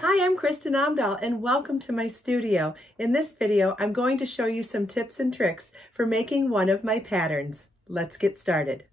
Hi, I'm Kristen Amdahl and welcome to my studio. In this video, I'm going to show you some tips and tricks for making one of my patterns. Let's get started.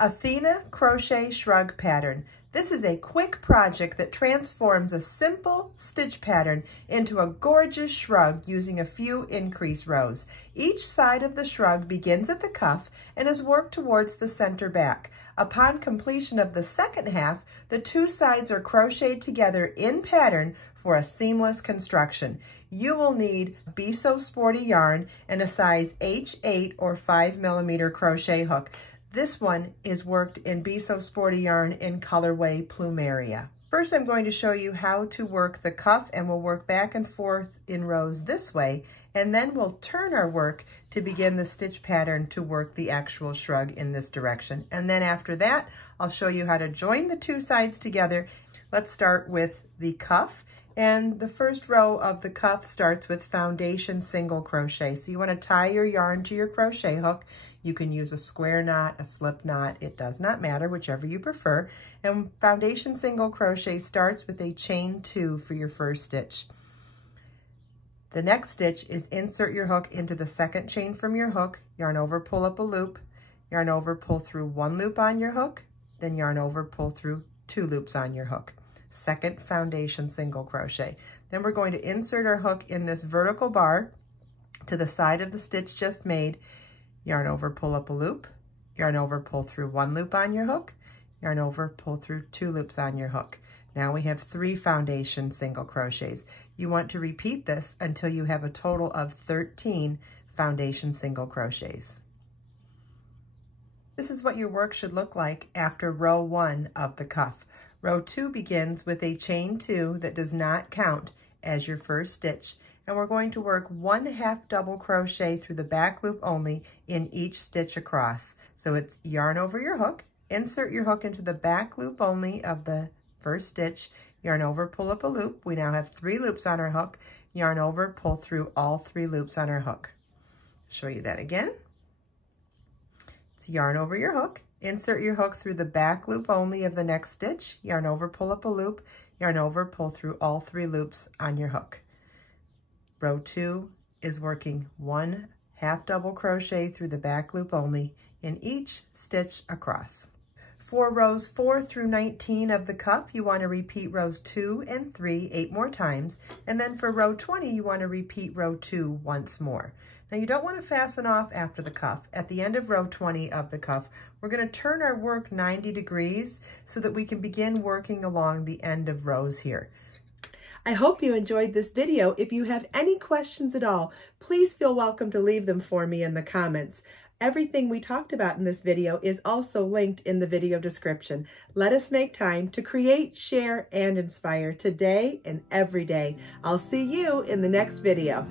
Athena Crochet Shrug Pattern. This is a quick project that transforms a simple stitch pattern into a gorgeous shrug using a few increase rows. Each side of the shrug begins at the cuff and is worked towards the center back. Upon completion of the second half, the two sides are crocheted together in pattern for a seamless construction. You will need Be So Sporty yarn and a size H8 or 5mm crochet hook. This one is worked in Be So Sporty yarn in colorway Plumeria. First, I'm going to show you how to work the cuff, and we'll work back and forth in rows this way, and then we'll turn our work to begin the stitch pattern to work the actual shrug in this direction. And then after that, I'll show you how to join the two sides together. Let's start with the cuff. And the first row of the cuff starts with foundation single crochet. So you want to tie your yarn to your crochet hook. You can use a square knot, a slip knot, it does not matter, whichever you prefer. And foundation single crochet starts with a chain 2 for your first stitch. The next stitch is insert your hook into the second chain from your hook, yarn over, pull up a loop, yarn over, pull through 1 loop on your hook, then yarn over, pull through 2 loops on your hook. Second foundation single crochet. Then we're going to insert our hook in this vertical bar to the side of the stitch just made, yarn over, pull up a loop, yarn over, pull through 1 loop on your hook, yarn over, pull through 2 loops on your hook. Now we have 3 foundation single crochets. You want to repeat this until you have a total of 13 foundation single crochets. This is what your work should look like after row 1 of the cuff. Row 2 begins with a chain 2 that does not count as your first stitch, and we're going to work 1/2 double crochet through the back loop only in each stitch across. So it's yarn over your hook, insert your hook into the back loop only of the first stitch, yarn over, pull up a loop. We now have 3 loops on our hook, yarn over, pull through all 3 loops on our hook. Show you that again. It's yarn over your hook, insert your hook through the back loop only of the next stitch, yarn over, pull up a loop, yarn over, pull through all 3 loops on your hook. Row 2 is working 1/2 double crochet through the back loop only in each stitch across. For rows 4 through 19 of the cuff, you want to repeat rows 2 and 3 8 more times, and then for row 20, you want to repeat row 2 once more. Now you don't want to fasten off after the cuff. At the end of row 20 of the cuff, we're going to turn our work 90 degrees so that we can begin working along the end of rows here. I hope you enjoyed this video. If you have any questions at all, please feel welcome to leave them for me in the comments. Everything we talked about in this video is also linked in the video description. Let us make time to create, share, and inspire today and every day. I'll see you in the next video.